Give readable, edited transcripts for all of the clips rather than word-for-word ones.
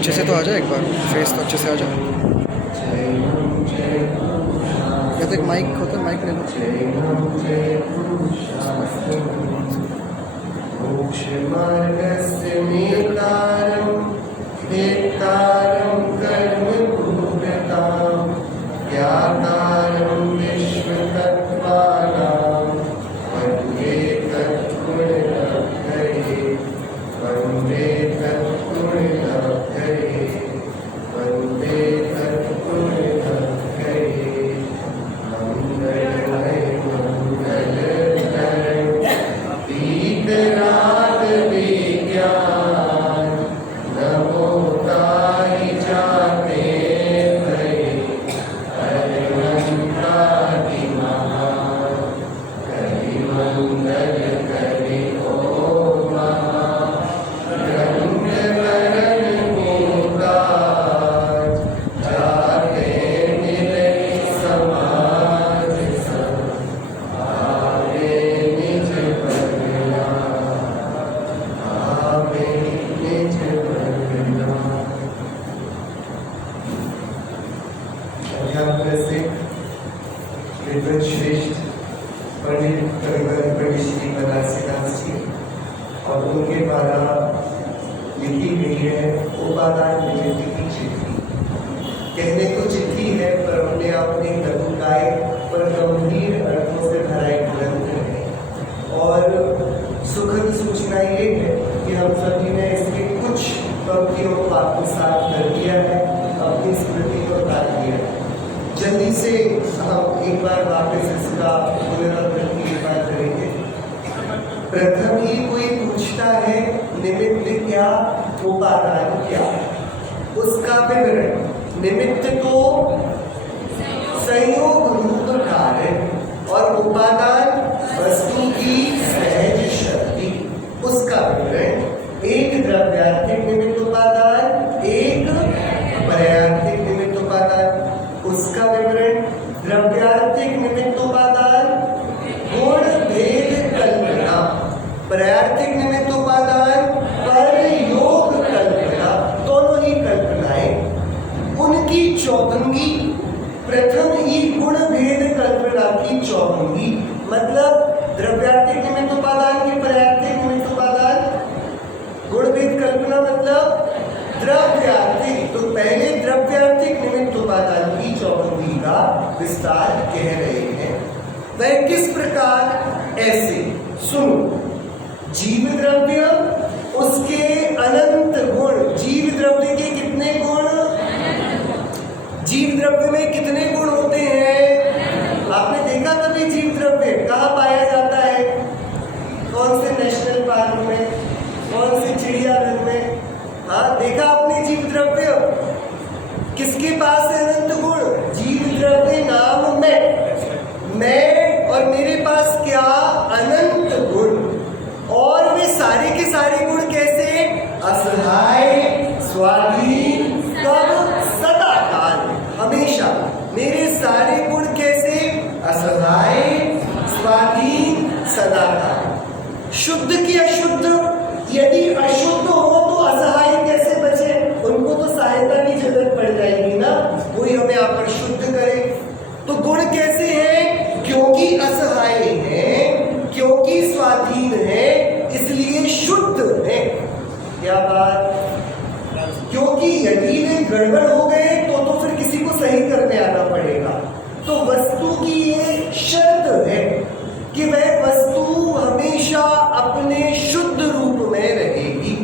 अच्छे से तो आ जाए, एक बार फेस तो अच्छे से आ जाए। या तो एक माइक होता है, माइक ले लो। श्रेष्ठ पंडित पंडित श्री बनारसीदास जी और उनके द्वारा लिखी गई है उपादान निवृत्ति की चिट्ठी। कहने को चिट्ठी है पर हमने अपने लघुकाय पर गंभीर अर्थों से भरा एक ग्रंथ है और सुखद सूचना ये है कि हम सभी ने इसके कुछ पंक्तियों को आत्मसात कर दिया है, अपनी स्मृति को उतार दिया है। जल्दी से हम एक बार वापस इसका पुनरावृत्ति एक बार करेंगे। प्रथम ही कोई पूछता है निमित्त क्या, उपादान क्या, उसका विवरण। निमित्त तो संयोग रूप कार्य और उपादान वस्तु की सहज शक्ति, उसका विवरण। एक द्रव्यार्थिक निमित्त उपादान, एक पर्यार्थिक निमित्त उपादान, उसका विवरण। द्रव्यार्थिक निमित्त उपादान गुण भेद कल्पना, पर्यार्थिक निमित्त उपादान पर योग कल्पना, दोनों ही कल्पनाएं उनकी चौकंगी। प्रथम ही गुण भेद कल्पना की चौकंगी, मतलब द्रव्यार्थिक निमित्त उपादान की पर्यार्थिक निमित्त उपादान, गुण भेद कल्पना मतलब द्रव्यार्थिक। तो पहले द्रव्यार्थिक निमित्त उपादान की चौकंगी का विस्तार कह रहे हैं। वह किस प्रकार? ऐसे सुनो। जीव द्रव्य उसके अनंत गुण। जीव द्रव्य के कितने गुण? जीव द्रव्य में कितने गुण होते हैं? आपने देखा कभी जीव द्रव्य कहाँ पाया जाता है? कौन से नेशनल पार्क में, कौन से चिड़ियाघर में? हाँ, देखा आपने जीव द्रव्य? किसके पास है अनंत गुण? जीव द्रव्य नाम मैं और मेरे पास क्या? अनंत गुण। और वे सारे के सारे गुण कैसे? असहाय, स्वाधीन, कब? सदा काल, हमेशा। मेरे सारे गुण कैसे? असहाय, स्वाधीन, सदा काल। शुद्ध की अशुद्ध? यदि अशुद्ध हो तो असहाय कैसे बचे? उनको तो सहायता की जरूरत पड़ जाएगी ना, कोई हमें आकर शुद्ध करे। तो गुण कैसे हैं? क्योंकि असहाय है, क्योंकि स्वाधीन है, इसलिए शुद्ध है। क्या बात? क्योंकि यदि वे गड़बड़ हो गए तो फिर किसी को सही करने आना पड़ेगा। तो वस्तु की ये शर्त है कि वह वस्तु हमेशा अपने शुद्ध रूप में रहेगी,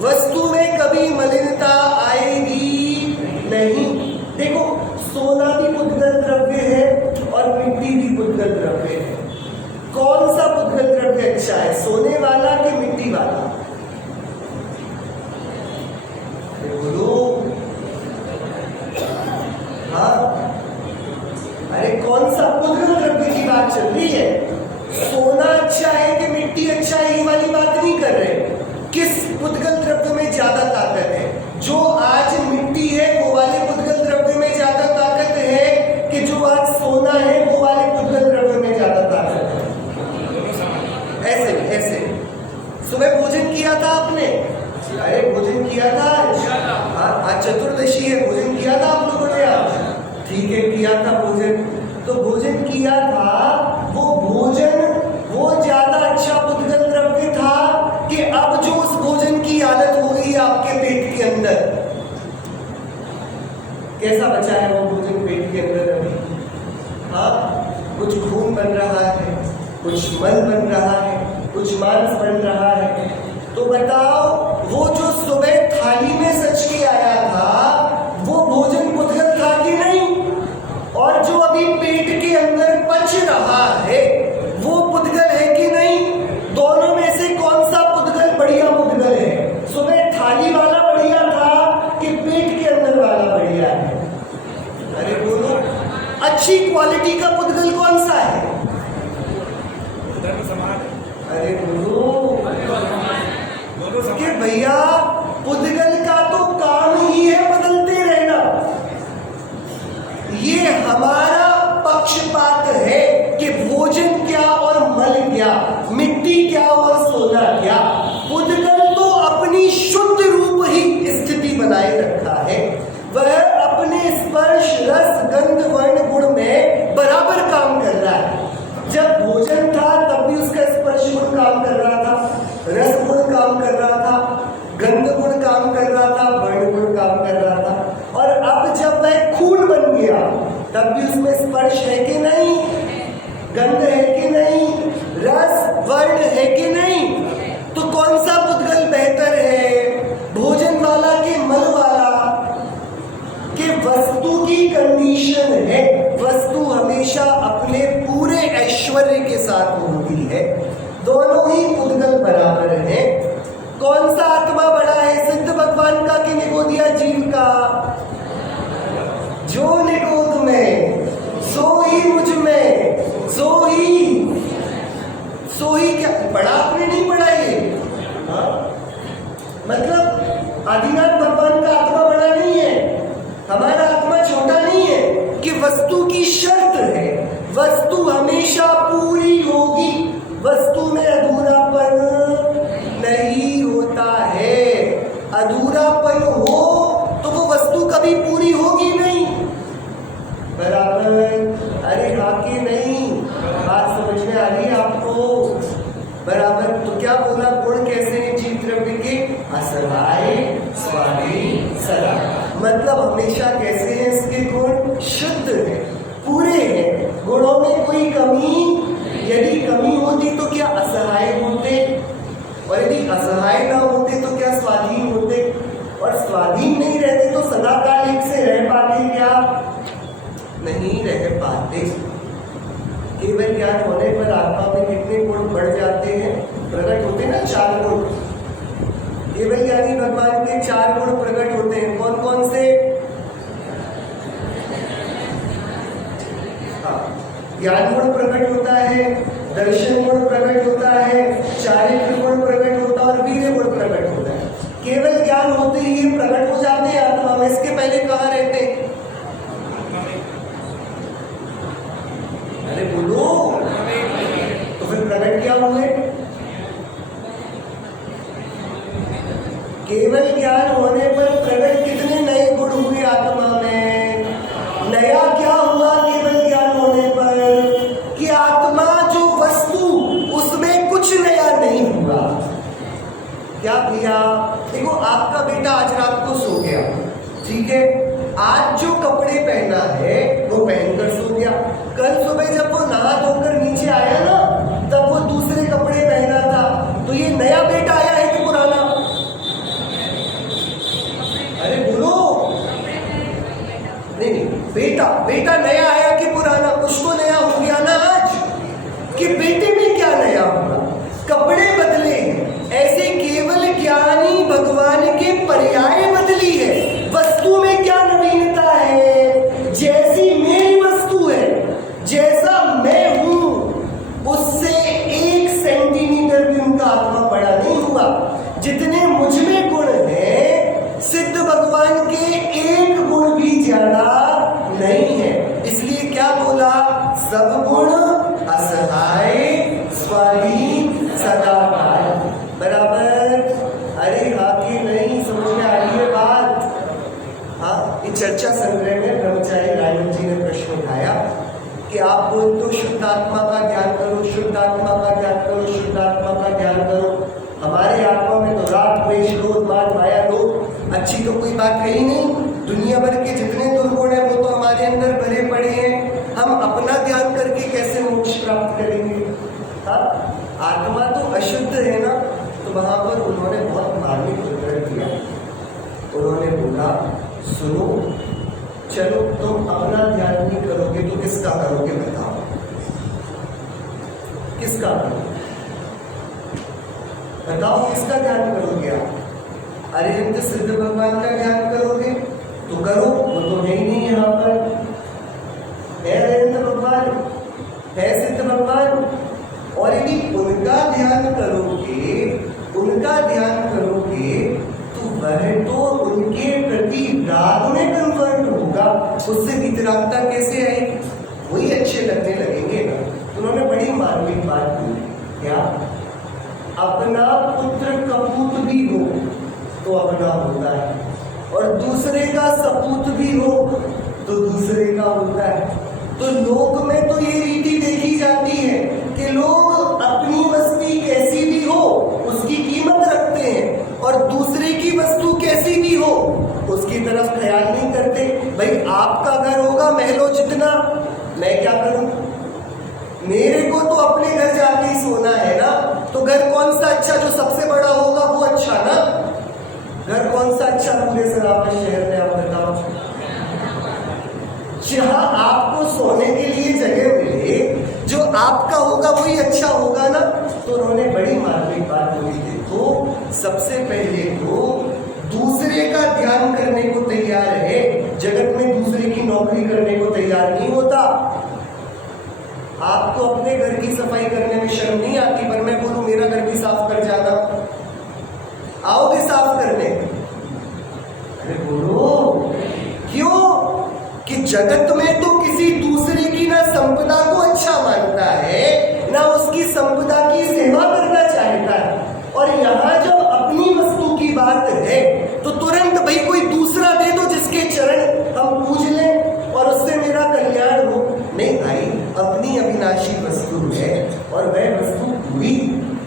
वस्तु में कभी मलिनता आएगी नहीं। देखो, सोना भी पुद्गल द्रव्य है और मिट्टी भी पुद्गल द्रव्य है। कौन सा पुद्गल द्रव्य अच्छा है, सोने वाला कि मिट्टी वाला? बोलो। हाँ, अरे कौन सा पुद्गल द्रव्य की बात चल रही है? सोना अच्छा है कि मिट्टी अच्छा है, ये वाली बात नहीं कर रहे। किस पुद्गल द्रव्य में ज्यादा ताकत है? जो आज मिट्टी है वो वाले पुद्गल द्रव्य में ज्यादा ताकत है कि जो आज सोना है वो वाले पुद्गल द्रव्य में ज्यादा ताकत है? ऐसे ऐसे। सुबह भोजन किया था आपने? अरे भोजन किया था आज चतुर्दशी है, भोजन किया था आप लोगों ने आज? ठीक है, किया था भोजन। तो भोजन किया था, वो भोजन वो ज्यादा अच्छा पुद्गल द्रव्य था कि अब जो उस भोजन की हालत हो गई आपके पेट के अंदर, कैसा बचा है वो भोजन पेट के अंदर अभी? हाँ, कुछ खून बन रहा है, कुछ मल बन रहा है, कुछ मांस बन रहा है। तो बताओ, वो जो सुबह थाली में सच के आया था वो भोजन पुद्गल था कि नहीं? और जो अभी पेट के अंदर पच रहा है वो पुद्गल है कि नहीं? दोनों में से कौन सा पुद्गल बढ़िया पुद्गल है? सुबह थाली वाला बढ़िया था कि पेट के अंदर वाला बढ़िया है? अरे बोलो, अच्छी क्वालिटी का पुद्गल कौन सा है? अरे बोलो कि भैया पुद्गल का तो काम ही है बदलते रहना। ये हमारा पक्षपात है कि भोजन क्या और मल क्या, मिट्टी क्या और सोना क्या। पुद्गल तो अपनी शुद्ध रूप ही स्थिति बनाए रखा है, वह अपने स्पर्श रस गंध वर्ण गुण में बराबर काम कर रहा है। जब भोजन था तब भी उसका स्पर्श गुण काम कर रहा था, रस गुण काम कर रहा था, गंध गुण काम कर रहा था, वर्ण गुण काम कर रहा था। और अब जब वह खून बन गया तब भी उसमें स्पर्श है कि नहीं, गंध है कि नहीं, रस वर्ण है कि नहीं? तो कौन सा पुद्गल बेहतर है, भोजन वाला कि मल वाला? कि वस्तु की कंडीशन है, वस्तु हमेशा अपने पूरे ऐश्वर्य के साथ होती है, दोनों ही पुद्गल बराबर हैं। कौन सा आत्मा बड़ा है, सिद्ध भगवान का कि निगोदिया जीव का? जो निगोद में सो ही मुझ में, सो ही क्या बड़ा? आपने नहीं पढ़ा ये? मतलब आदिनाथ भगवान का आत्मा बड़ा नहीं है, हमारा आत्मा छोटा नहीं है। कि वस्तु की शर्त है, वस्तु हमेशा पूरी होगी, वस्तु में अधूरापन नहीं होता है। अधूरापन हो तो वो वस्तु कभी पूरी होगी नहीं, बराबर? अरे हाँ कि नहीं? बात समझ में आ रही है आपको? बराबर। तो क्या बोला, गुण कैसे हैं जीव द्रव्य के? असहाय, स्वाधीन, सदा। मतलब हमेशा कैसे हैं इसके गुण? शुद्ध है, पूरे हैं, गुणों में कोई कमी, यदि कमी होती तो क्या असहाय होते, और यदि असहाय ना होते तो क्या स्वाधीन होते, और स्वाधीन नहीं रहते तो सदा काल एक से रह पाते क्या? नहीं रह पाते। केवल ज्ञान होने पर आत्मा में कितने गुण बढ़ जाते हैं, प्रकट होते हैं ना, 4 गुण। केवल ज्ञानी भगवान के 4 गुण प्रकट होते हैं। कौन कौन से? ज्ञान गुण प्रकट होता है, दर्शन गुण प्रकट होता है, चारित्र गुण प्रकट होता है और वीर्य गुण प्रकट होता है। केवल ज्ञान होते ही ये प्रकट हो जाते हैं आत्मा में। इसके पहले कहाँ रहते? अरे बोलो, तो फिर प्रकट क्या हुए? केवल ज्ञान होने पर प्रकट कितने नए गुण हुए आत्मा में? नया क्या हुआ केवल ज्ञान होने पर? कि आत्मा जो वस्तु उसमें कुछ नया नहीं हुआ। क्या भैया? देखो, देखो आपका बेटा आज रात को सो गया, ठीक है, आज जो कपड़े पहना है वो पहनकर सो गया, कल सुबह जब वो नहा धोकर नीचे आया ना तब वो दूसरे कपड़े पहना था, तो ये नया बेटा आया है कि पुराना? अरे बोलो, नहीं, बेटा नया आया कि पुराना? उसको नया हो गया ना आज, कि बेटे में क्या नया हुआ? कपड़े बदले हैं। ऐसे केवल ज्ञानी भगवान के पर्याय बदली है, वस्तु में क्या नवीनता है? जैसी मेरी वस्तु है, जैसा मैं हूं, उससे 1 सेंटीमीटर भी उनका आत्मा बड़ा नहीं हुआ। जितने मुझ में गुण हैं, सिद्ध भगवान के 1 गुण भी ज्यादा नहीं है। इसलिए क्या बोला? सब गुण असहाय स्वाधीन सदाकाल। बराबर? अरे हाँ कि नहीं, समझ में आ रही है बात? हाँ, इस चर्चा संग्रह में ब्रह्मचारी रायन जी ने प्रश्न उठाया कि आप बोलते हो शुद्ध आत्मा का ध्यान करो, शुद्ध आत्मा का ध्यान करो, शुद्ध आत्मा का ध्यान करो, हमारे आत्मा में तो राग द्वेष क्रोध मान माया लोभ, अच्छी तो कोई बात है ही नहीं। दुनिया भर के जितने दुर्गुण है वो तो हमारे अंदर भरे पड़े हैं, हम अपना ध्यान करके कैसे मोक्ष प्राप्त करेंगे? हाँ, आत्मा तो अशुद्ध है ना। तो वहां पर उन्होंने बहुत मार्मिक उत्तर दिया। उन्होंने बोला, सुनो, चलो तुम अपना ध्यान नहीं करोगे तो किसका करोगे बताओ? किसका करोगे? बताओ किसका ध्यान करोगे आप? अरिहंत सिद्ध भगवान का ध्यान करोगे तो करो, वो तो है ही नहीं यहाँ पर। है अरिहंत भगवान, है सिद्ध भगवान, और यदि उनका ध्यान करोगे तो वह तो उनके प्रति राग में कन्वर्ट होगा, उससे वितरागता कैसे आएगी? वही अच्छे लगने लगेंगे ना। उन्होंने बड़ी मार्मिक बात बोली, क्या? अपना पुत्र कपूत भी हो तो अपना होता है, और दूसरे का सपूत भी हो तो दूसरे का होता है। तो लोक में तो ये रीति देखी जाती है कि लोग अपनी वस्तु कैसी भी हो उसकी कीमत रखते हैं, और दूसरे की वस्तु कैसी भी हो उसकी तरफ ख्याल नहीं करते। भाई आपका घर होगा महलों जितना, मैं क्या करूं? मेरे को तो अपने घर जाके ही सोना है ना। तो घर कौन सा अच्छा? जो सबसे बड़ा होगा वो अच्छा ना। घर कौन सा अच्छा पूरे सराफत शहर में? आप बताओ। जहां आपको सोने के लिए जगह मिले, जो आपका होगा वही अच्छा होगा ना। तो उन्होंने बड़ी मार्मिक बात बोली थी। तो सबसे पहले तो दूसरे का ध्यान करने को तैयार है, जगत में दूसरे की नौकरी करने को तैयार नहीं होता। आपको अपने घर की सफाई करने में शर्म नहीं आती, पर मैं बोलूं मेरा घर भी साफ कर जाना, आओगे साफ करने? अरे बोलो, क्यों? कि जगत में तो किसी दूसरे की ना संपदा को अच्छा मानता है, ना उसकी संपदा की सेवा करना चाहता है। और यहाँ जब अपनी वस्तु की बात है तो तुरंत भाई कोई दूसरा दे दो जिसके चरण हम पूज लें और उससे मेरा कल्याण हो। नहीं भाई, अपनी अविनाशी वस्तु है और वह वस्तु पूरी,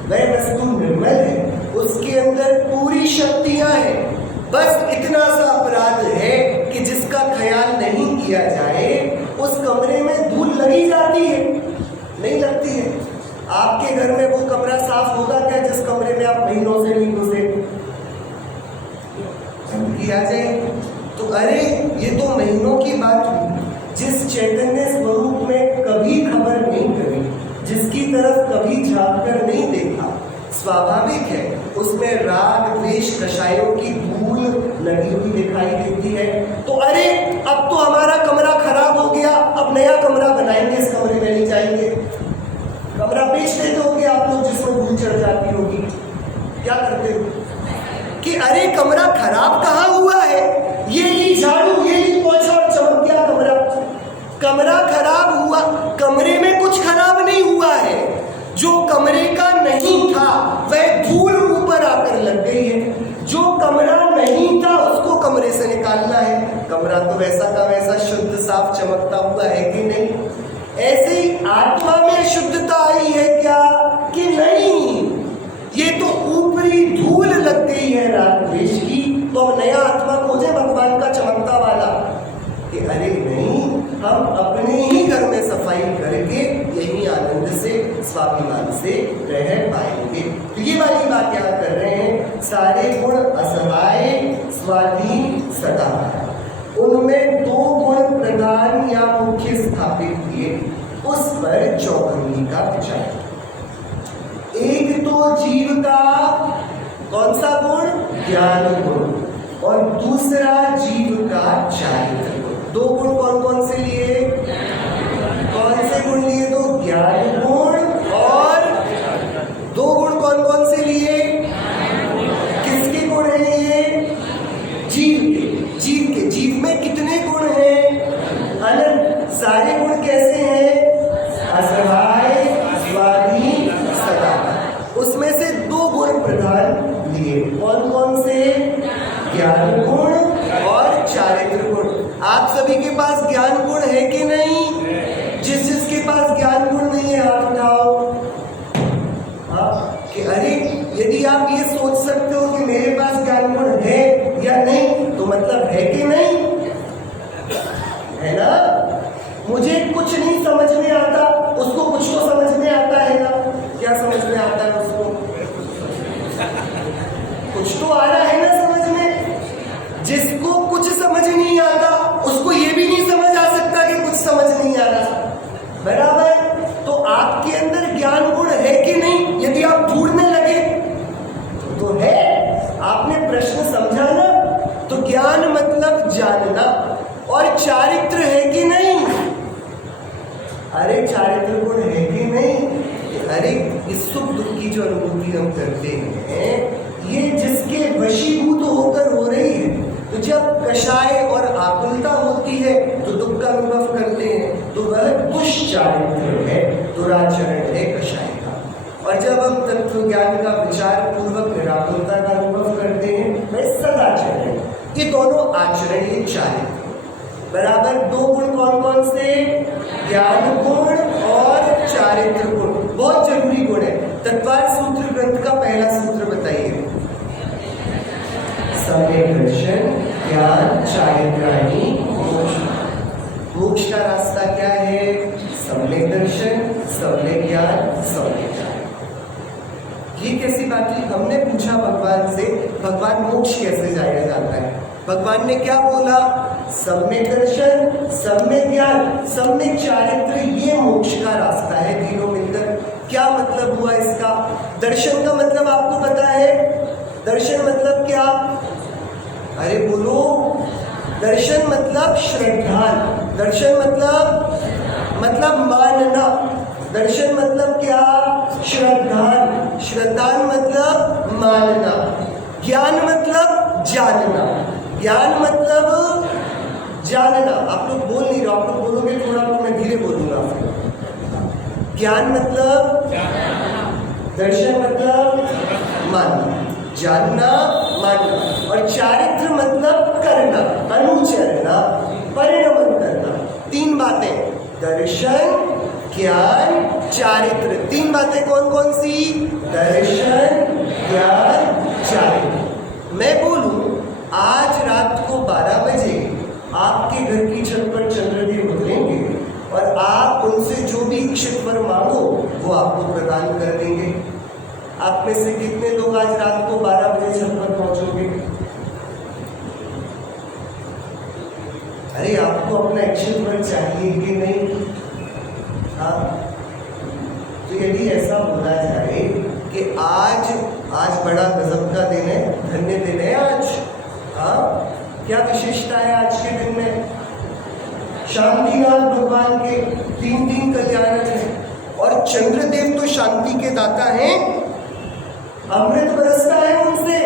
वह वस्तु निर्मल है, उसके अंदर पूरी शक्तियां हैं। बस इतना सा अपराध है कि जिसका ख्याल नहीं किया जाए उस कमरे में धूल लगी जाती है, नहीं लगती है? आपके घर में वो कमरा साफ होगा क्या जिस कमरे में आप महीनों से नहीं घुसे? गंदगी आ जाए तो अरे ये तो महीनों की बात हुई। जिस चैतन्य स्वरूप में कभी खबर नहीं करी, जिसकी तरफ कभी झांक कर नहीं देखा, स्वाभाविक है उसमें राग द्वेष कषायों की धूल लगी हुई दिखाई देती है। तो अरे अब तो हमारा कमरा खराब हो गया, अब नया कमरा बनाएंगे, इस कमरे में नहीं जाएंगे। कमरा बेच देते होंगे आप लोग जिसमें धूल चढ़ जाती होगी, क्या करते हो कि अरे कमरा खराब कहाँ हुआ है, ये ली झाड़ू, ये ली पोछा और चमक गया कमरा। कमरा खराब हुआ, कमरे में कुछ खराब नहीं हुआ है, जो कमरे का नहीं था वह धूल ऊपर आकर लग गई है। जो कमरा नहीं था उसको कमरे से निकालना है। कमरा तो वैसा का वैसा शुद्ध साफ चमकता हुआ है कि नहीं? ऐसे ही आत्मा में शुद्धता आई है क्या कि नहीं? ये तो ऊपरी धूल लग गई है राग द्वेष ये वाली बात याद कर रहे हैं। सारे गुण असहाय, स्वाधीन, सदाबहार, उनमें 2 गुण प्रधान या मुख्य स्थापित किए, उस पर चौकन्नी का विचार। एक तो जीव का कौन सा गुण? ज्ञान गुण, और दूसरा जीव का चारित्र गुण। 2 गुण कौन कौन से लिए? कौन से गुण लिए? तो ज्ञान गुण, और 2 गुण कौन कौन से लिए? किसके गुण हैं ये? जीव के। जीव में कितने गुण हैं? अनंत। सारे गुण कैसे हैं? असहाय, स्वाधीन, सदाबहार। उसमें से 2 गुण प्रधान लिए। कौन कौन से? ज्ञान गुण और चारित्र गुण। आप सभी के पास ज्ञान गुण है कि नहीं? जिसके पास ज्ञान गुण नहीं है हाथ उठाओ। कि अरे, यदि आप ये सोच सकते हो कि मेरे पास ज्ञान गुण है या नहीं, तो मतलब है कि नहीं? है ना? मुझे कुछ नहीं समझ में आता, उसको कुछ तो समझ में आता है ना? क्या समझ में आता है उसको? कुछ तो आ रहा है ना समझ में। जिसको कुछ समझ नहीं आता, उसको ये भी नहीं समझ आ सकता कि कुछ समझ नहीं आ रहा। बराबर? तो आपके अंदर ज्ञान गुण है कि नहीं? यदि आप ढूंढने लगे तो है। आपने प्रश्न समझा ना? तो ज्ञान मतलब जानना, और चारित्र है कि नहीं? अरे चारित्र गुण है कि नहीं? अरे इस सुख दुख की जो अनुभूति हम करते हैं, ये जिसके वशीभूत होकर हो रही है। तो जब कषाय और आकुलता होती है तो दुख का अनुभव करते हैं, तो वह दुष्चारित्र है, दुराचरण है कषाय का। और जब हम तत्व ज्ञान का विचार पूर्वक निराकुलता का अनुभव करते हैं, वह सदाचरण है। ये दोनों आचरण, ये चारित्र। बराबर? 2 गुण कौन कौन से? ज्ञान गुण और चारित्र गुण। बहुत जरूरी गुण है। तत्वार्थ सूत्र ग्रंथ का पहला सूत्र बताइए। सम्यक दर्शन, ज्ञान, चारित्राणि, मोक्ष। मोक्ष का रास्ता क्या है? सम्यक दर्शन, सम्यक ज्ञान, सम्यक चारित्र। ये कैसी बात हुई? हमने पूछा भगवान से, भगवान मोक्ष कैसे जाया जाता है? भगवान ने क्या बोला? सम्यक दर्शन, सम्यक ज्ञान, सम्यक चारित्र, ये मोक्ष का रास्ता है। तीनों मिलकर क्या मतलब हुआ इसका? दर्शन का मतलब आपको पता है? दर्शन मतलब क्या? अरे बोलो। दर्शन मतलब श्रद्धा। दर्शन मतलब मानना। दर्शन मतलब क्या? श्रद्धान। श्रद्धान मतलब मानना। ज्ञान मतलब जानना। ज्ञान मतलब जानना। आप लोग बोल नहीं रहे, आप लोग बोलोगे थोड़ा तो मैं धीरे बोलूंगा। ज्ञान मतलब, दर्शन मतलब मानना, जानना, मानना, और चारित्र मतलब करना, अनुचरना, परिणमन करना। 3 बातें, दर्शन, ज्ञान, चारित्र। 3 बातें कौन कौन सी? दर्शन, ज्ञान, चारित्र। मैं बोलूं आज रात को 12 बजे आपके घर की छत पर चंद्रदेव उतरेंगे और आप उनसे जो भी इच्छित वर मांगो वो आपको प्रदान कर देंगे। आप में से कितने लोग आज रात को 12 बजे छत पर पहुंचोगे? अरे आपको अपना इच्छित वर चाहिए कि नहीं? हाँ, तो यदि ऐसा बोला जाए कि आज बड़ा गजब का दिन है, धन्य दिन है आज। हाँ, क्या विशेषता है आज के दिन में? शांतिनाथ भगवान के 3 कल्याण हैं, और चंद्रदेव तो शांति के दाता हैं, अमृत बरसता है उनसे।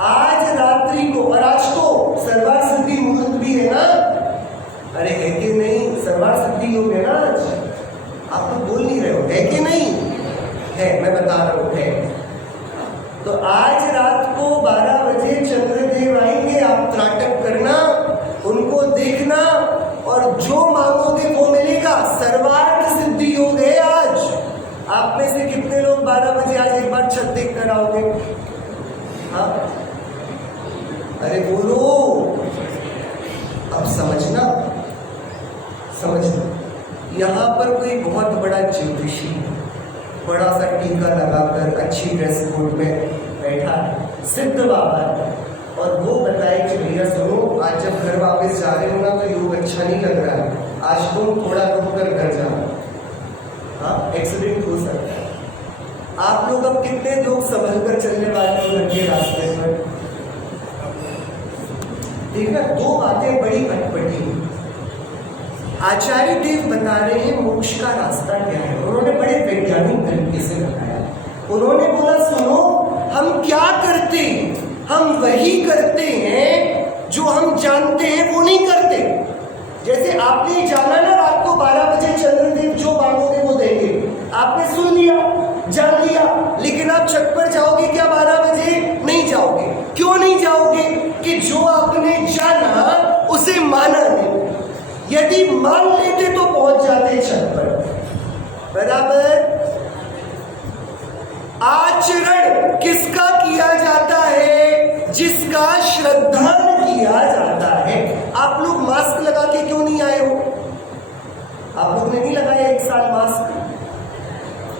आज रात्रि को, और आज तो सर्वार सिद्धि मुहूर्त भी है ना? अरे है कि नहीं? सर्वार सिद्धि योग है ना आज? आप तो बोल नहीं रहे हो, है कि नहीं? है, मैं बता रहा हूं, है। तो आज रात को 12 बजे चंद्रदेव आएंगे। आप त्राटक करना, उनको देखना, और जो मांगोगे वो मिलेगा। सर्वार्थ सिद्धि योग है आज। आप में से कितने लोग 12 बजे आज एक बार छत देख कर आओगे? हाँ, अरे बोलो, अब समझना। यहाँ पर कोई बहुत बड़ा ज्योतिषी है, बड़ा सा टीका लगाकर अच्छी ड्रेस कोड में बैठा है, सिद्ध बाबा है, और वो बताए कि भैया सुनो, आज जब घर वापस जा रहे हो ना तो योग अच्छा नहीं लग रहा है, आज तुम थोड़ा रुक कर घर जाओ, हाँ एक्सीडेंट हो सकता है। आप लोग अब कितने लोग संभल कर चलने वाले हो घर के रास्ते पर? देखना, दो बातें बड़ी अटपटी। आचार्य देव बता रहे हैं मोक्ष का रास्ता क्या है। उन्होंने बड़े वैज्ञानिक तरीके से बताया। उन्होंने बोला सुनो, हम क्या करते हैं, हम वही करते हैं जो हम जानते हैं वो नहीं करते। जैसे आपने जाना ना रात को 12 बजे चंद्रदेव जो मांगोगे वो देंगे, आपने सुन लिया, जान लिया, लेकिन आप छत पर जाओगे क्या 12 बजे? नहीं जाओगे। क्यों नहीं जाओगे? कि जो आपने जाना उसे माना नहीं। यदि मान लेते तो पहुंच जाते छत पर, बराबर। आचरण किसका किया जाता है? जिसका श्रद्धान किया जाता है। आप लोग मास्क लगा के क्यों नहीं आए हो? आप लोग ने नहीं लगाया 1 साल मास्क,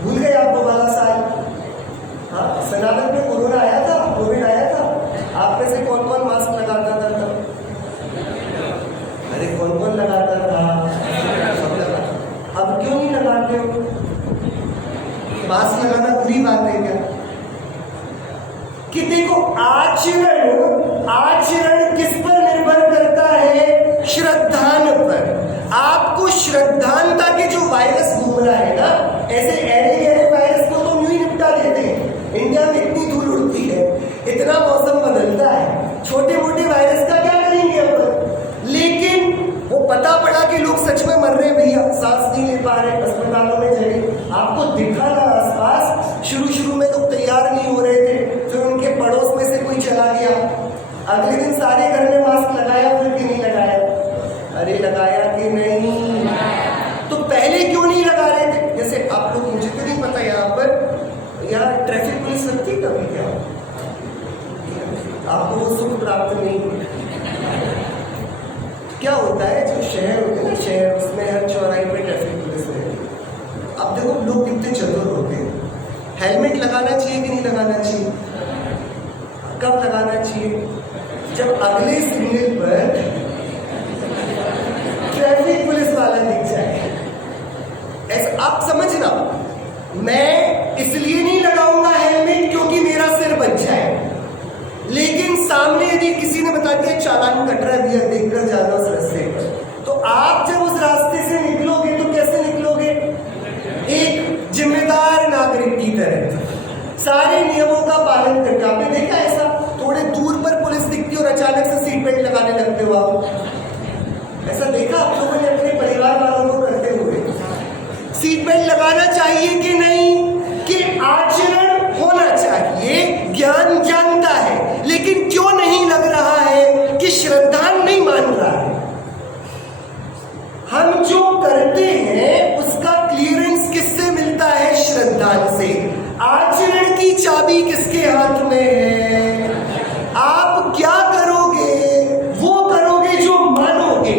भूल गए आप वो वाला साल? हाँ, सनातन में कोरोना आया था, कोविड आया था, आप में से कौन कौन मास्क लगाता था तब? अरे कौन कौन लगाता था? सब लगाता। अब क्यों नहीं लगाते हो? मास्क लगाना बुरी बात है क्या? कि देखो, आचरण किस पर निर्भर करता है? श्रद्धान पर। आपको श्रद्धानता के जो वायरस घूम रहा है ना, ऐसे एरे वायरस को तो यूं ही निपटा देते हैं। इंडिया में इतनी धूल उड़ती है, इतना मौसम बदलता है, छोटे मोटे वायरस का क्या करेंगे अपन? लेकिन वो पता पड़ा कि लोग सच में मर रहे हैं भैया, सांस नहीं ले पा रहे, अस्पतालों में जगह आपको दिखा ना आसपास। शुरू में तो तैयार नहीं हो रहे थे, फिर उनके पड़ोस में से कोई चला गया, अगले दिन सारे घर में मास्क लगाया, फिर कि नहीं लगाया? अरे लगाया कि नहीं? तो पहले क्यों नहीं लगा रहे थे? जैसे आप लोग, मुझे तो नहीं पता, यहाँ ट्रैफिक पुलिस लगती कभी क्या? आपको वो सुख प्राप्त नहीं हुआ? क्या होता है, जो शहर होते हैं ना, शहर, उसमें हर चौराहे पे ट्रैफिक पुलिस रहती है। अब देखो लोग कितने चतुर होते हैं। हेलमेट लगाना चाहिए कि नहीं लगाना चाहिए? कब लगाना चाहिए? जब अगले सिग्नल पर ट्रैफिक पुलिस वाला दिख जाए। ऐसा आप समझना, मैं इसलिए नहीं लगाऊंगा हेलमेट क्योंकि मेरा सिर बच जाए, लेकिन सामने यदि किसी ने बता दिया चालान कट रहा है भैया, देखकर जाना उस रास्ते पर, तो आप जब उस रास्ते से निकलोगे तो कैसे निकलोगे? एक जिम्मेदार नागरिक की तरह, सारे नियमों का पालन करके। आपने देखा ऐसा, थोड़े दूर पर पुलिस दिखती और अचानक से सीट बेल्ट लगाने लगते हो आप? ऐसा देखा आप लोगों ने अपने परिवार वालों को करते हुए? सीट बेल्ट लगाना चाहिए कि नहीं? कि आचरण होना चाहिए, ज्ञान जानता है, लेकिन क्यों नहीं लग रहा है? कि श्रद्धान नहीं मान रहा है। हम जो करते हैं उसका क्लियरेंस किससे मिलता है? श्रद्धान से। आचरण की चाबी किसके हाथ में है? आप क्या करोगे? वो करोगे जो मानोगे,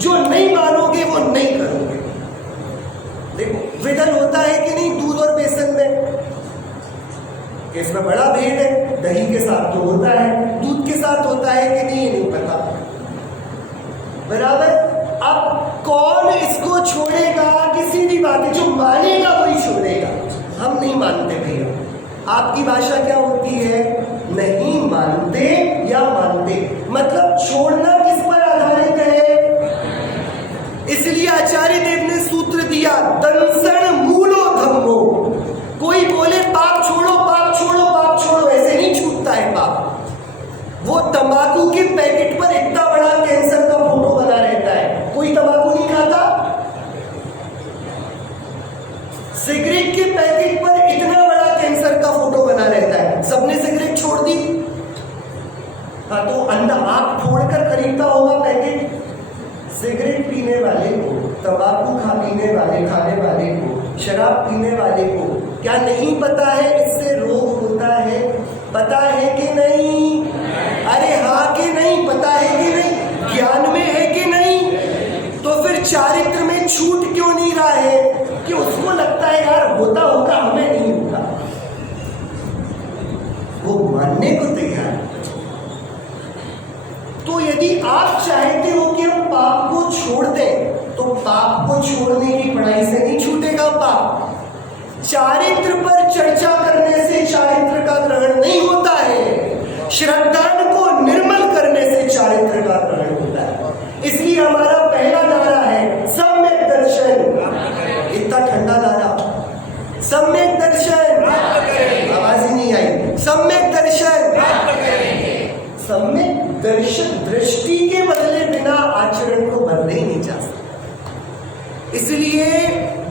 जो नहीं मानोगे वो नहीं करोगे। देखो, विदन होता है कि नहीं दूध और बेसन में? इसमें बड़ा भेद है। दही के साथ तो होता है, दूध के साथ होता है कि नहीं, ये नहीं पता, बराबर। अब कौन इसको छोड़ेगा? किसी भी बात है, जो मानेगा वही छोड़ेगा। हम नहीं मानते भैया। आपकी भाषा क्या होती है? नहीं मानते या मानते, मतलब छोड़ना किस पर आधारित है? इसलिए आचार्य देव ने सूत्र दिया, दंसण मूलो धम्मो। कोई बोले पाप छोड़ो, पाप छोड़ो, पाप छोड़ो, ऐसे नहीं छूटता है पाप। वो तंबाकू के पैकेट पर इतना बड़ा कैंसर का फोटो बना रहता है, कोई तंबाकू नहीं खाता। सिगरेट के पैकेट पर इतना बड़ा कैंसर का फोटो बना रहता है, सबने सिगरेट छोड़ दी। हाँ, तो अंदर आंख फोड़कर खरीदता होगा पैकेट। सिगरेट पीने वाले को, तंबाकू पीने वाले, खाने वाले को, शराब पीने वाले को क्या नहीं पता है इससे रोग होता है? पता है कि नहीं? अरे हाँ कि नहीं? पता है कि नहीं? ज्ञान में है कि नहीं? तो फिर चारित्र में छूट क्यों नहीं रहा है? कि उसको लगता है यार होता होगा, हमें आप चाहते हो कि हम पाप को छोड़ दें, तो पाप को छोड़ने की पढ़ाई से नहीं छूटेगा पाप। चारित्र पर चर्चा करने से चारित्र का ग्रहण नहीं होता है। श्रद्धान को निर्मल करने से चारित्र का ग्रहण होता है। इसलिए हमारा पहला नारा है सम्यक दर्शन। इतना ठंडा नारा, सम्यक दर्शन, आवाज ही नहीं आई। सम्यक दर्शन, सम्यक दर्शन, दृष्टि के बदले बिना आचरण को बदले ही नहीं जा सकता। इसलिए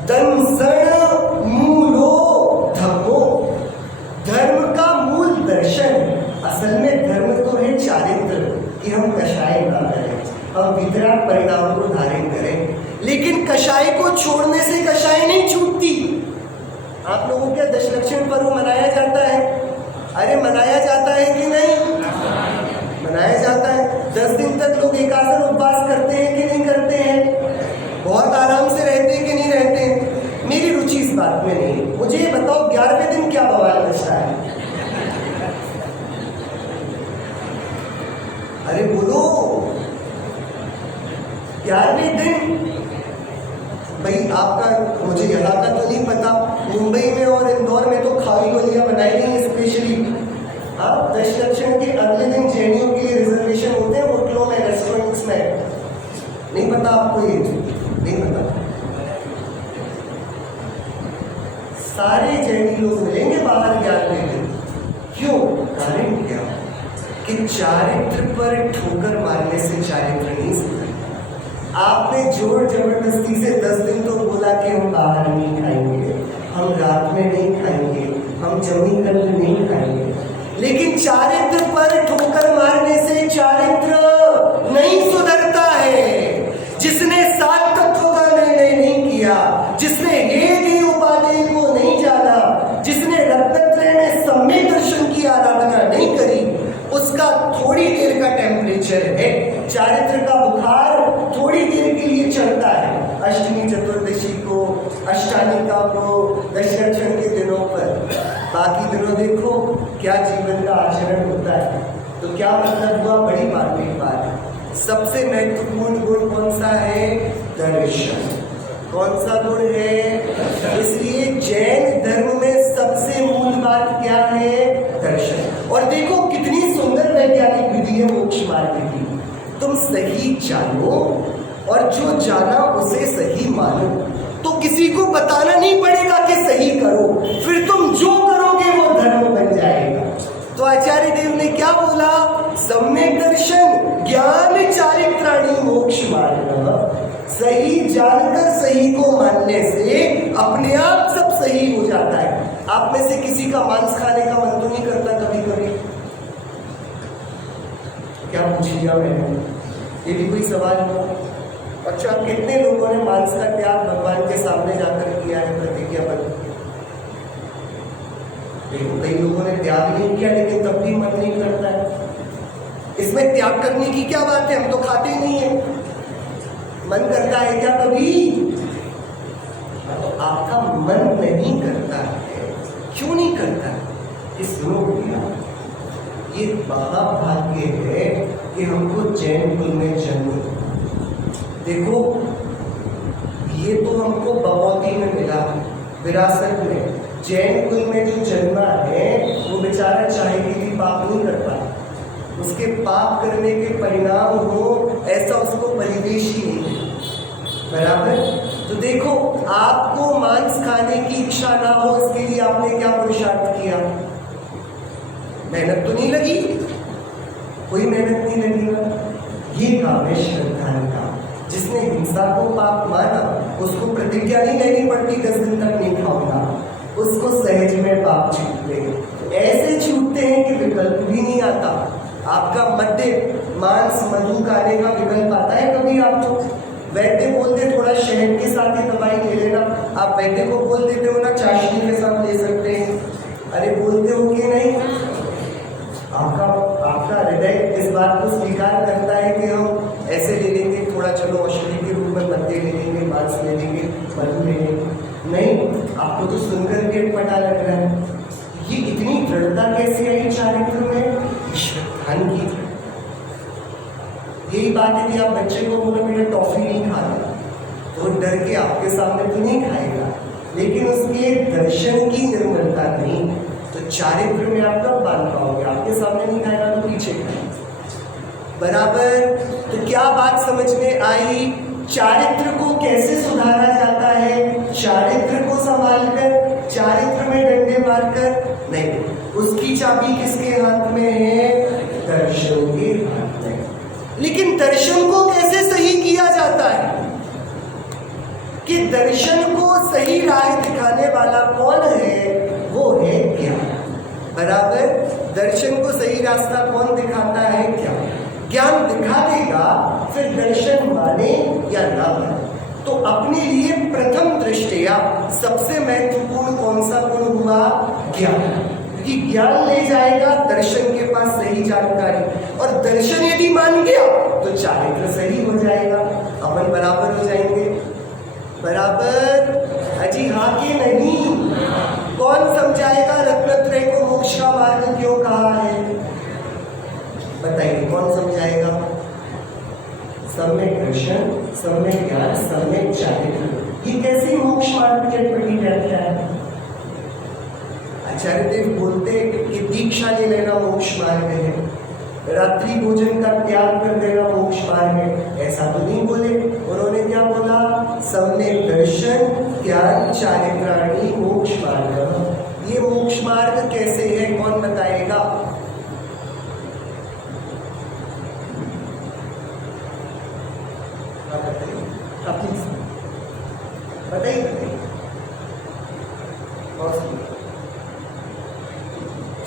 दंसन मूलो धर्मो, धर्म का मूल दर्शन। असल में धर्म तो है चारित्र, कि हम कषाय ना करें, हम वितराग परिणाम को धारण करें। लेकिन कषाय को छोड़ने से कषाय नहीं छूटती। आप लोगों के दशलक्षण पर्व मनाया जाता है? अरे मनाया जाता है कि नहीं? मनाया जाता है। 10 दिन तक लोग एकादश उपवास करते हैं कि नहीं करते हैं? बहुत आराम से रहते हैं कि नहीं रहते हैं? मेरी रुचि इस बात में नहीं। मुझे ये बताओ 11वें दिन क्या बवाल मचा है? अरे बोलो, 11वें दिन भाई आपका, मुझे यहाँ का तो नहीं पता, मुंबई में और इंदौर में तो खावी गोलियां बनाई गई हैं स्पेशली। हाँ, दशलक्षण के अगले दिन जैनियों के लिए रिजर्वेशन होते हैं होटलों में, रेस्टोरेंट्स में। नहीं पता आपको? ये नहीं पता। सारे जैनी लोग मिलेंगे बाहर 11वें दिन। क्यों? कारण क्या? कि चारित्र पर ठोकर मारने से चारित्र नहीं सुधरता। आपने जोर जबरदस्ती से 10 दिन तो बोला कि हम बाहर नहीं खाएंगे, हम रात में नहीं खाएंगे, हम जमी कल नहीं खाएंगे, लेकिन चारित्र पर ठोकर मारने से चारित्र नहीं सुधरता है। जिसने 7 तत्वों का निर्णय नहीं किया, जिसने हे उपाधि को नहीं जाना, जिसने रत्नत्रय में सम्यक दर्शन की आराधना नहीं करी, उसका थोड़ी देर का टेम्परेचर है। चारित्र का बुखार थोड़ी देर के लिए चलता है, अष्टमी चतुर्दशी को, अष्टानिका को, दशलक्षण के दिनों पर। बाकी दिनों देखो क्या जीवन का आचरण होता है। तो क्या मतलब हुआ? बड़ी मार्मिक बात। सबसे महत्वपूर्ण गुण कौन सा है? दर्शन। कौन सा गुण है? इसलिए जैन धर्म में सबसे मूल बात क्या है? दर्शन। और देखो कितनी सुंदर वैज्ञानिक विधि है मोक्ष मार्ग की। तुम सही जानो और जो जाना उसे सही मानो। तो किसी को बताना नहीं पड़ेगा कि सही करो, फिर तुम जो करोगे वो धर्म बन जाएगा। तो आचार्य देव ने क्या बोला? सम्यक दर्शन ज्ञान चारित्राणी मोक्ष मार्ग। सही जानकर सही को मानने से अपने आप सब सही हो जाता है। आप में से किसी का मांस खाने का मन तो नहीं करता कभी कभी? क्या पूछ लिया मैंने? ये भी कोई सवाल हो? अच्छा, कितने लोगों ने मांस का त्याग भगवान के सामने जाकर किया है प्रतिज्ञा बद्ध? देखो कई लोगों ने त्याग नहीं किया लेकिन तब भी मन नहीं करता है। इसमें त्याग करने की क्या बात है? हम तो खाते ही नहीं है। मन करता है क्या कभी? तो आपका मन नहीं करता है। क्यों नहीं करता है? कि सुनो भैया, ये महाभाग्य है कि हमको जैन कुल में जन्म। देखो ये तो हमको बमौती में मिला, विरासत में। जैन कुल में जो जन्मा है वो बेचारा चाहे कि भी पाप नहीं कर पाता। उसके पाप करने के परिणाम हो ऐसा उसको परिवेश ही नहीं है। बराबर? तो देखो आपको मांस खाने की इच्छा ना हो, इसके लिए आपने क्या पुरुषार्थ किया? मेहनत तो नहीं लगी? कोई मेहनत नहीं लगी ना। ये काम है श्रद्धा का। जिसने हिंसा को पाप माना उसको प्रतिज्ञा नहीं लेनी पड़ती 10 दिन तक नहीं खाऊंगा, उसको सहज में पाप छूटते। ऐसे छूटते हैं कि विकल्प भी नहीं आता। आपका मध्य मांस मधु खाने का विकल्प आता है कभी आपको? वैद्य बोलते थोड़ा शहद के साथ ही दवाई ले लेना, आप वैद्य को बोल देते हो ना चाशनी के साथ ले सकते हैं। अरे बोलते हो कि नहीं? आपका हृदय इस बात को स्वीकार करता है कि हम ऐसे ले लेंगे, थोड़ा चलो औषधि के रूप में मध्य ले लेंगे, मांस ले लेंगे, मधु ले लेंगे। नहीं, आपको तो सुनकर के पता लग रहा है। ये इतनी दृढ़ता कैसे आई चारित्र में? श्रद्धान की। यही बात है कि आप बच्चे को बोलो बेटा टॉफी नहीं खाना, तो डर के आपके सामने तो नहीं खाएगा, लेकिन उसके दर्शन की निर्मलता नहीं, तो चारित्र में आप कब बांध पाओगे? आपके सामने नहीं खाएगा तो पीछे खाएगा। बराबर। तो क्या बात समझ में आई? चारित्र को कैसे सुधारा जाता है? चारित्र को संभालकर, चारित्र में डंडे मारकर नहीं, उसकी चाबी किसके हाथ में है? दर्शन के हाथ में। लेकिन दर्शन को कैसे सही किया जाता है? कि दर्शन को सही राह दिखाने वाला कौन है? वो है ज्ञान। बराबर। दर्शन को सही रास्ता कौन दिखाता है? ज्ञान। ज्ञान दिखा देगा, फिर दर्शन माने या ना माने। तो अपने लिए प्रथम दृष्टया सबसे महत्वपूर्ण कौन सा गुण हुआ? ज्ञान। कि ज्ञान ले जाएगा दर्शन के पास सही जानकारी, और दर्शन यदि मान गया तो चारित्र सही हो जाएगा, अपन बराबर हो जाएंगे। बराबर। अजी हाँ कि नहीं? कौन समझाएगा रत्नत्रय को मोक्ष का मार्ग क्यों कहा है? बताइए कौन समझाएगा? सम्यक दर्शन, सम्यक ज्ञान, सम्यक चारित्र, ये कैसी मोक्ष मार्ग की अटपटी व्याख्या है? आचार्य देव बोलते हैं कि दीक्षा ले लेना मोक्ष मार्ग है, रात्रि भोजन का त्याग कर देना मोक्ष मार्ग है, ऐसा तो नहीं बोले। उन्होंने क्या बोला? सम्यक दर्शन, ज्ञान, चारित्राणी मोक्ष मार्ग। ये मोक्ष मार्ग कैसे है, कौन बताएगा? बताइए।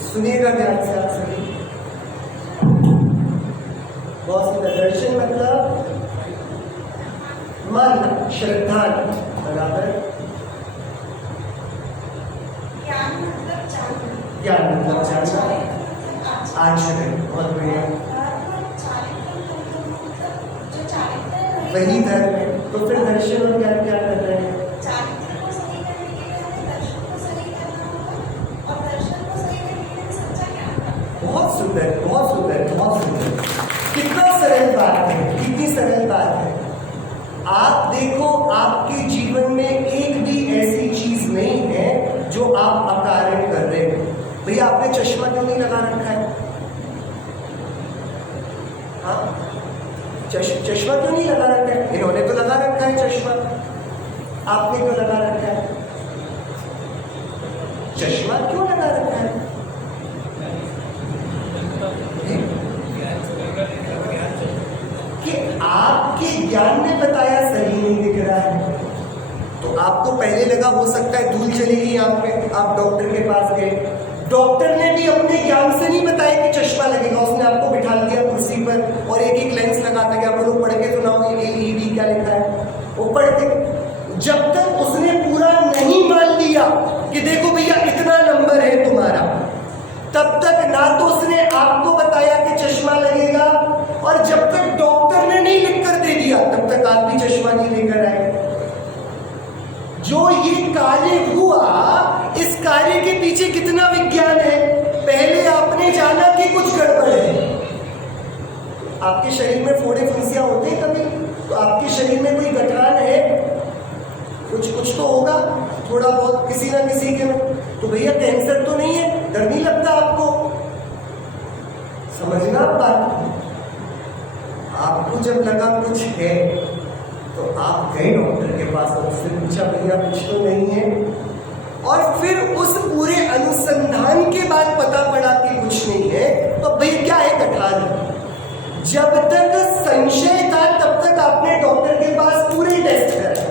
सुनिएगा ध्यान से आप सभी। बहुत सुंदर। दर्शन मतलब मन, श्रद्धा। बराबर। ज्ञान मतलब जानना, आचरण। बहुत बढ़िया। वही धर्म है। तो फिर दर्शन और ज्ञान क्या कर रहे हैं? बहुत सुंदर, बहुत सुंदर, बहुत सुंदर। कितना सरल बात है, कितनी सरल बात है। आप देखो, आपके जीवन में एक भी ऐसी चीज नहीं है जो आप अकारण कर रहे हो। भैया आपने चश्मा क्यों नहीं लगा रखा है? हाँ, चश्मा क्यों नहीं लगा रखा है? इन्होंने तो लगा रखा है चश्मा, आपने क्यों लगा रखा है? चश्मा क्यों लगा रखा है? कि आपके ज्ञान ने बताया सही नहीं दिख रहा है, तो आपको पहले लगा हो सकता है धूल चलेगी यहाँ पे, आप डॉक्टर के पास गए, डॉक्टर ने भी अपने ज्ञान से नहीं बताया कि चश्मा लगेगा, उसने आपको बिठा दिया कुर्सी पर और एक एक लेंस लगाता कि आप लोग पढ़ के सुनाओ ये AED क्या लिखा है, वो पढ़ के। जब तक उसने पूरा नहीं मान लिया कि देखो भैया इतना नंबर है तुम्हारा, तब तक ना तो उसने आपको बताया कि चश्मा लगेगा, और जब तक डॉक्टर ने नहीं लिख कर दे दिया तब तक आप भी चश्मा नहीं लेकर आए। जो ये कार्य हुआ, इस कार्य के पीछे कितना विज्ञान है। पहले आपने जाना कि कुछ गड़बड़ है। आपके शरीर में फोड़े फुंसियां होते हैं कभी, तो आपके शरीर में कोई गठान है, कुछ तो होगा थोड़ा बहुत किसी ना किसी के में, तो भैया कैंसर तो नहीं है, डर नहीं लगता आपको? समझना बात। आपको जब लगा कुछ है तो आप गए डॉक्टर के पास और उससे पूछा भैया कुछ तो नहीं है, और फिर उस पूरे अनुसंधान के बाद पता पड़ा कि कुछ नहीं है, तो भैया क्या है गठान? जब तक संशय था तब तक आपने डॉक्टर के पास पूरे टेस्ट कराए,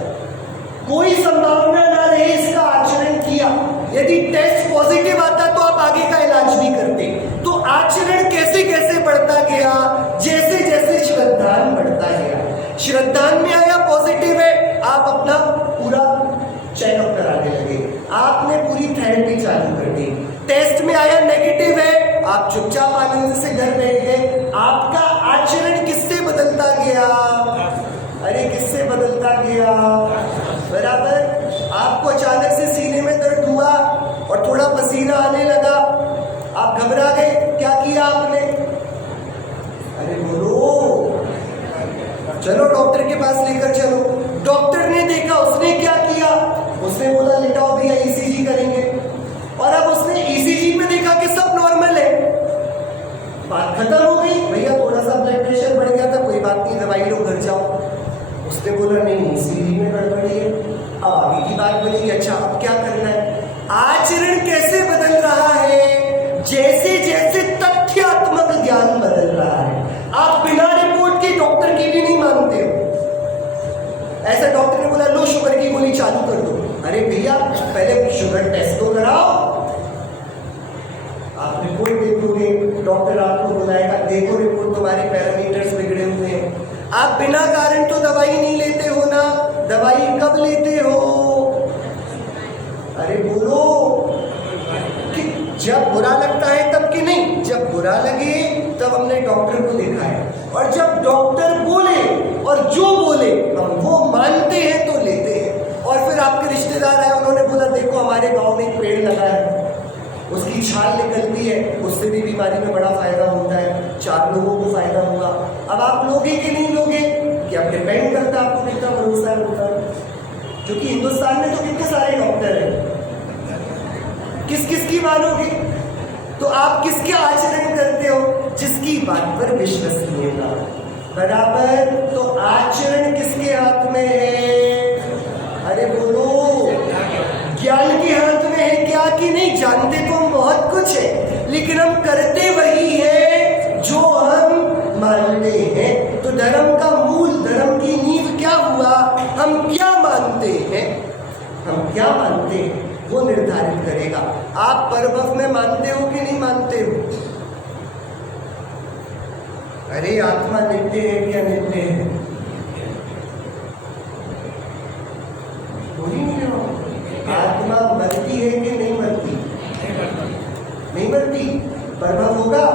कोई संभावना ना रहे इसका आचरण किया, यदि टेस्ट पॉजिटिव आता तो आप आगे का इलाज भी करते। तो आचरण कैसे कैसे बढ़ता गया, जैसे जैसे श्रद्धान बढ़ता गया। श्रद्धान में आया पॉजिटिव है, आप अपना पूरा चेकअप कराने लगे, आपने पूरी थेरेपी चालू कर दी। टेस्ट में आया नेगेटिव है, आप चुपचाप आनंद से घर बैठ गए। आपका आचरण किससे बदलता गया? अरे किससे बदलता गया? बराबर। आपको अचानक से सीने में दर्द हुआ और थोड़ा पसीना आने लगा, आप घबरा गए, क्या किया आपने? अरे बोलो, चलो डॉक्टर के पास लेकर चलो। डॉक्टर ने देखा, उसने क्या किया, उसने बोला लेटाओ भैया ईसीजी करेंगे। और अब उसने ईसीजी में देखा कि सब नॉर्मल है, बात खत्म हो गई। भैया थोड़ा सा ब्लड प्रेशर बढ़ गया था, कोई बात नहीं, दवाई लो घर जाओ। उसने बोला नहीं ईसीजी में गड़बड़ी है। अब आगे की बात बनेगी, अच्छा अब क्या करना है। आचरण कैसे बदल रहा है, जैसे जैसे तथ्यात्मक ज्ञान बदल रहा है। आप बिना रिपोर्ट के डॉक्टर की भी नहीं मानते हो। ऐसा डॉक्टर ने बोला लो शुगर की गोली चालू कर दो, अरे भैया पहले शुगर टेस्ट तो कराओ। आप रिपोर्ट देखोगे, डॉक्टर आपको बुलाएगा, देखो रिपोर्ट तुम्हारे पैरामीटर्स बिगड़े हुए हैं। आप बिना कारण तो दवाई नहीं लेते हो ना, दवाई कब लेते हो, अरे बोलो, कि जब बुरा लगता है तब कि नहीं, जब बुरा लगे तब हमने डॉक्टर को देखा है। और जब डॉक्टर बोले और जो बोले हम वो मानते हैं तो लेते हैं। और फिर आपके रिश्तेदार आए, उन्होंने बोला देखो हमारे गांव में एक पेड़ लगा है, उसकी छाल निकलती है, उससे भी बीमारी में बड़ा फायदा होता है, 4 लोगों को फायदा होगा। अब आप लोगे कि नहीं लोगे, क्या डिपेंड करता है आपको कितना भरोसा है होता है। क्योंकि हिंदुस्तान में तो कितने सारे डॉक्टर हैं, किस किस की मानोगे। तो आप किसके आचरण करते हो, जिसकी बात पर विश्वसनीयता बराबर। तो आचरण किसके हाथ में है, अरे बोलो, ज्ञान के हाथ में है क्या कि नहीं। जानते तो हम बहुत कुछ है, लेकिन हम करते वही है जो हम मानते हैं। तो धर्म का मूल, धर्म की नींव क्या हुआ, हम क्या मानते हैं, हम क्या मानते हैं वो निर्धारित करेगा। आप परभव में मानते हो कि नहीं मानते हो, अरे आत्मा नित्य है क्या नित्य है, बोली नहीं हो। आत्मा मरती है कि नहीं मरती, नहीं मरती, परभव होगा।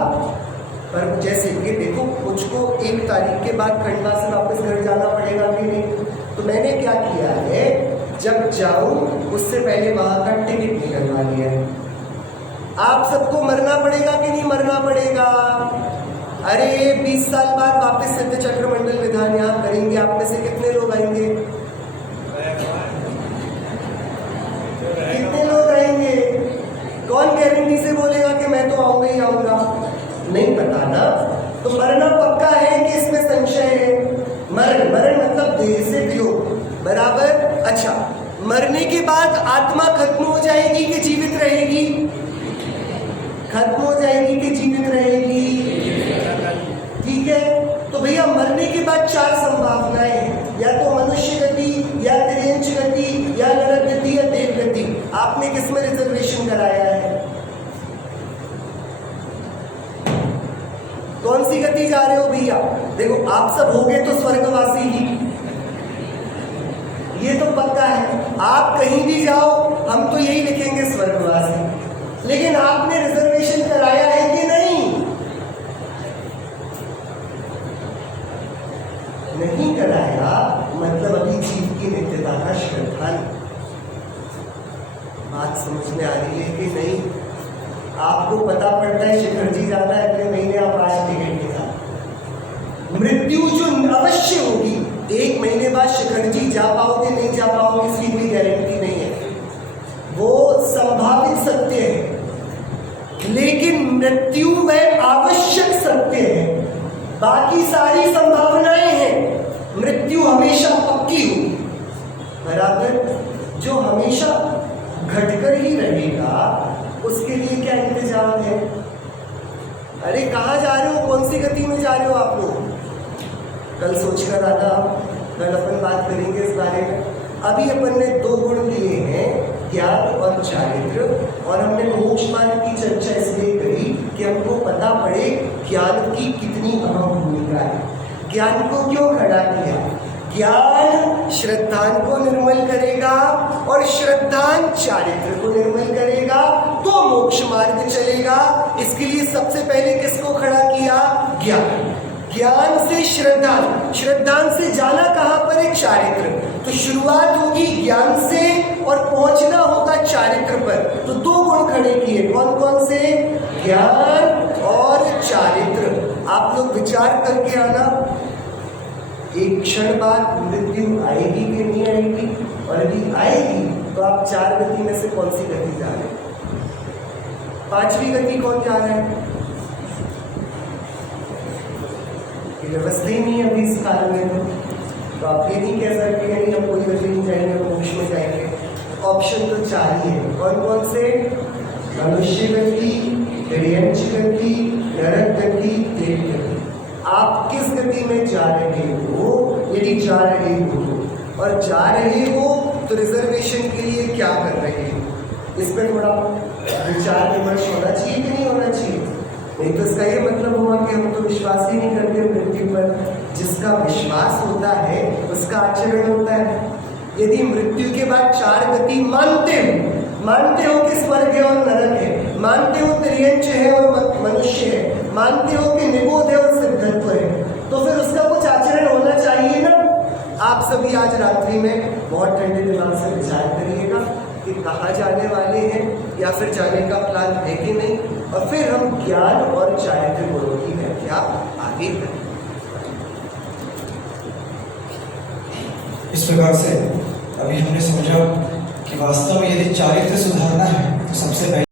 पर जैसे ये देखो, मुझको 1 तारीख के बाद खंडवा से वापस घर जाना पड़ेगा कि नहीं, तो मैंने क्या किया है, जब जाऊं उससे पहले वहां का टिकट निकलवा लिया है। आप सबको मरना पड़ेगा कि नहीं मरना पड़ेगा, अरे 20 साल बाद वापस सिद्ध चक्रमंडल विधान यहाँ करेंगे, आप में से कितने लोग आएंगे, कितने लोग आएंगे, कौन गारंटी से बोलेगा कि मैं तो आऊंगा ही आऊंगा, नहीं पता ना। तो मरना पक्का है कि इसमें संशय है, मरण, मरण मतलब देह से वियोग बराबर। अच्छा, मरने के बाद आत्मा खत्म हो जाएगी कि जीवित रहेगी, खत्म हो जाएगी कि जीवित रहेगी, ठीक है। तो भैया मरने के बाद 4 संभावनाएं हैं, या तो मनुष्य गति, या तिर्यंच गति, या नरक गति, या देव गति। आपने किसमें रिजर्वेशन कराया है, कौन सी गति जा रहे हो भैया। देखो आप सब होगे तो स्वर्गवासी ही, ये तो पक्का है। आप कहीं भी जाओ हम तो यही लिखेंगे स्वर्गवासी, लेकिन आपने रिजर्वेशन कराया है कि नहीं, नहीं कराया, मतलब अभी जीव की नित्यता का श्रद्धा नहीं। बात समझ में आ रही है कि नहीं। आपको पता पड़ता है शिखर जी जाना है, अगले महीने आप आज टिकट के साथ, मृत्यु जो अवश्य होगी 1 महीने बाद शिखर जी जा पाओगे नहीं जा पाओगे इसकी कोई गारंटी नहीं है, वो संभावित सत्य है। लेकिन मृत्यु वह आवश्यक सत्य है, बाकी सारी संभावनाएं हैं, मृत्यु हमेशा पक्की होगी बराबर। जो हमेशा घटकर ही रहेगा उसके लिए क्या इंतजाम है। अरे कहाँ जा रहे हो, कौन सी गति में जा रहे हो आप लोग, कल सोच कर आना, कल अपन बात करेंगे इस बारे में। अभी अपन ने 2 गुण लिए हैं, ज्ञान और चारित्र, और हमने मोक्ष मार्ग की चर्चा इसलिए करी कि हमको पता पड़े ज्ञान की कितनी अहम भूमिका है। ज्ञान को क्यों खड़ा किया, ज्ञान श्रद्धान को निर्मल करेगा और श्रद्धान चारित्र को निर्मल करेगा तो मोक्ष मार्ग चलेगा। इसके लिए सबसे पहले किसको खड़ा किया, ज्ञान, ज्ञान से श्रद्धान, श्रद्धान से जाना कहां पर है, चारित्र। तो शुरुआत होगी ज्ञान से और पहुंचना होगा चारित्र पर। तो 2 गुण खड़े किए, कौन कौन से, ज्ञान और चारित्र। आप लोग विचार करके आना, एक क्षण बाद मृत्यु आएगी कि नहीं आएगी, और यदि आएगी तो आप 4 गति में से कौन सी गति जा रहे हैं? 5वीं गति कौन जा रहा है? ये व्यवस्था ही नहीं है अभी इस काल में, तो आप ये नहीं कह सकते हैं कि हम कोई गति नहीं जाएंगे, हम मोक्ष में जाएंगे। ऑप्शन तो 4 ही है। कौन कौन से? मनुष्य गति, तिर्यंच गति, नरक गति, देव गति। आप किस गति में जा रहे हो? यदि जा रहे हो और जा रहे हो तो रिजर्वेशन के लिए क्या कर रहे हो, इस पर थोड़ा विचार विमर्श होना चाहिए कि नहीं होना चाहिए? नहीं तो इसका ये मतलब हुआ कि हम तो विश्वास ही नहीं करते मृत्यु पर। जिसका विश्वास होता है उसका आचरण होता है। यदि मृत्यु के बाद 4 गति मानते हो कि स्वर्ग है और नरक है, मानते हो तिर्यंच है और मनुष्य है, मानते हो कि निबोध है और सिद्धत्व है, तो फिर उसका कुछ आचरण होना चाहिए ना। आप सभी आज रात्रि में बहुत ठंडे दिमाग से विचार करिएगा कि कहाँ जाने वाले हैं या फिर जाने का प्लान है कि नहीं, और फिर हम ज्ञान और चारित्र गुणों की व्याख्या आगे करें। इस प्रकार से अभी हमने समझा कि वास्तव में यदि चारित्र सुधारना है तो सबसे पहले